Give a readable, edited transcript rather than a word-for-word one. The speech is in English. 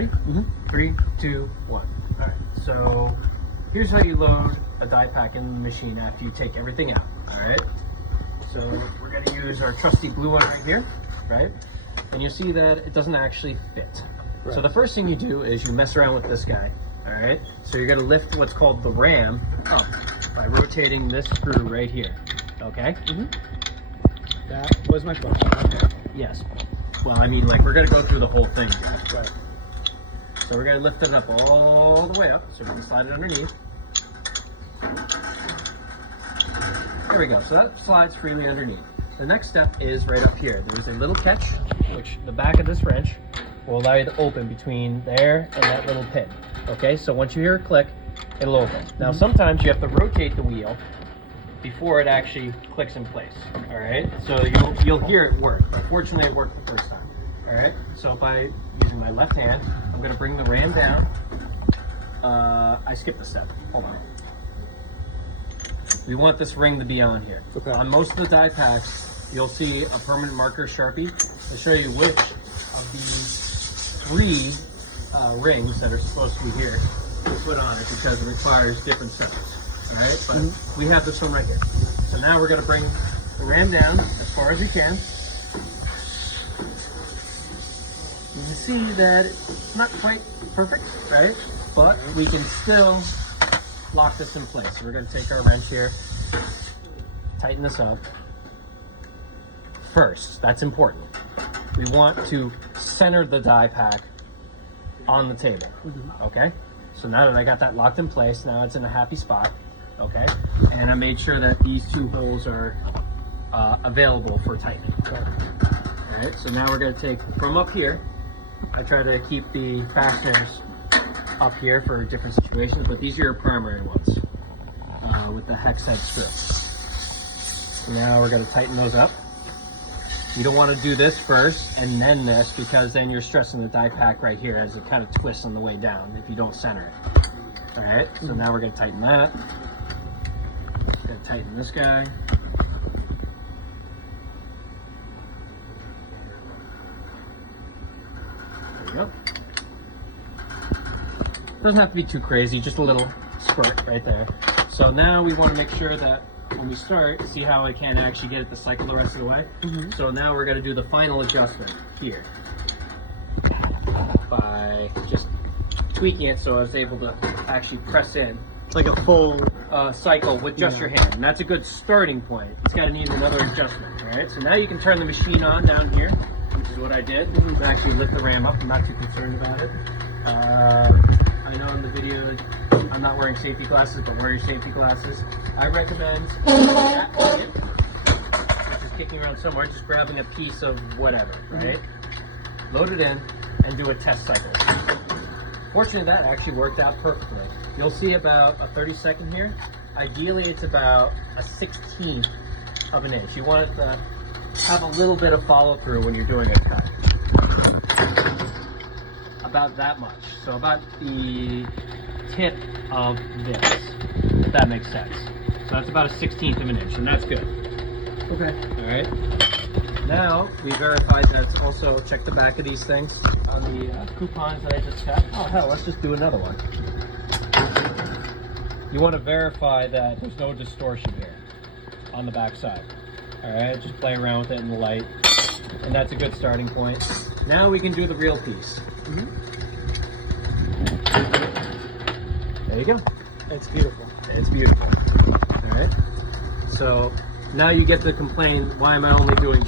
Ready? Three, two, one. All right. So here's how you load a die pack in the machine after you take everything out. All right. So we're going to use our trusty blue one right here, right? And you'll see that it doesn't actually fit. Right. So the first thing you do is you mess around with this guy. All right. So you're going to lift what's called the ram up by rotating this screw right here. Okay. That was my question. Okay. Yes. Well, I mean, like, we're going to go through the whole thing here. Right. So we're going to lift it up all the way up, so we can slide it underneath. There we go. So that slides freely underneath. The next step is right up here. There's a little catch, which the back of this wrench will allow you to open between there and that little pin. Okay, so once you hear a click, it'll open. Now, sometimes you have to rotate the wheel before it actually clicks in place. All right, so you'll hear it work, but fortunately it worked the first time. All right, so by using my left hand, I'm gonna bring the ram down. I skipped a step, hold on. We want this ring to be on here. Okay. On most of the die packs, you'll see a permanent marker Sharpie to show you which of these three rings that are supposed to be here to put on it, because it requires different settings. All right, but we have this one right here. So now we're going to bring the ram down as far as we can. You can see that it's not quite perfect, right? But we can still lock this in place. So we're going to take our wrench here, tighten this up. First, that's important. We want to center the die pack on the table, okay? So now that I got that locked in place, now it's in a happy spot. Okay, and I made sure that these two holes are available for tightening. All right, so now we're going to take from up here. I try to keep the fasteners up here for different situations, but these are your primary ones with the hex head screw. So now we're going to tighten those up. You don't want to do this first and then this, because then you're stressing the die pack right here as it kind of twists on the way down if you don't center it. All right, so now we're going to tighten that. Gonna tighten this guy. There we go. Doesn't have to be too crazy, just a little squirt right there. So now we want to make sure that when we start, see how I can actually get it to cycle the rest of the way? So now we're going to do the final adjustment here by just tweaking it so I was able to actually press in. It's like a full cycle with just your hand, and that's a good starting point. It's got to need another adjustment. All right, so now you can turn the machine on down here, which is what I did. To actually lift the ram up. I'm not too concerned about it. I know in the video I'm not wearing safety glasses, but wear your safety glasses. I recommend that pocket, which is kicking around somewhere, just grabbing a piece of whatever, right? Load it in and do a test cycle. Fortunately, that actually worked out perfectly. You'll see about a 32nd here. Ideally, it's about a 1/16 of an inch. You want it to have a little bit of follow through when you're doing a cut. About that much. So about the tip of this, if that makes sense. So that's about a 1/16 of an inch, and that's good. Okay. All right. Now we verified that it's also, check the back of these things on the coupons that I just cut. Oh hell, let's just do another one. You want to verify that there's no distortion here on the back side. All right, just play around with it in the light, and that's a good starting point. Now we can do the real piece. There you go. It's beautiful. It's beautiful. All right. So now you get to complain, why am I only doing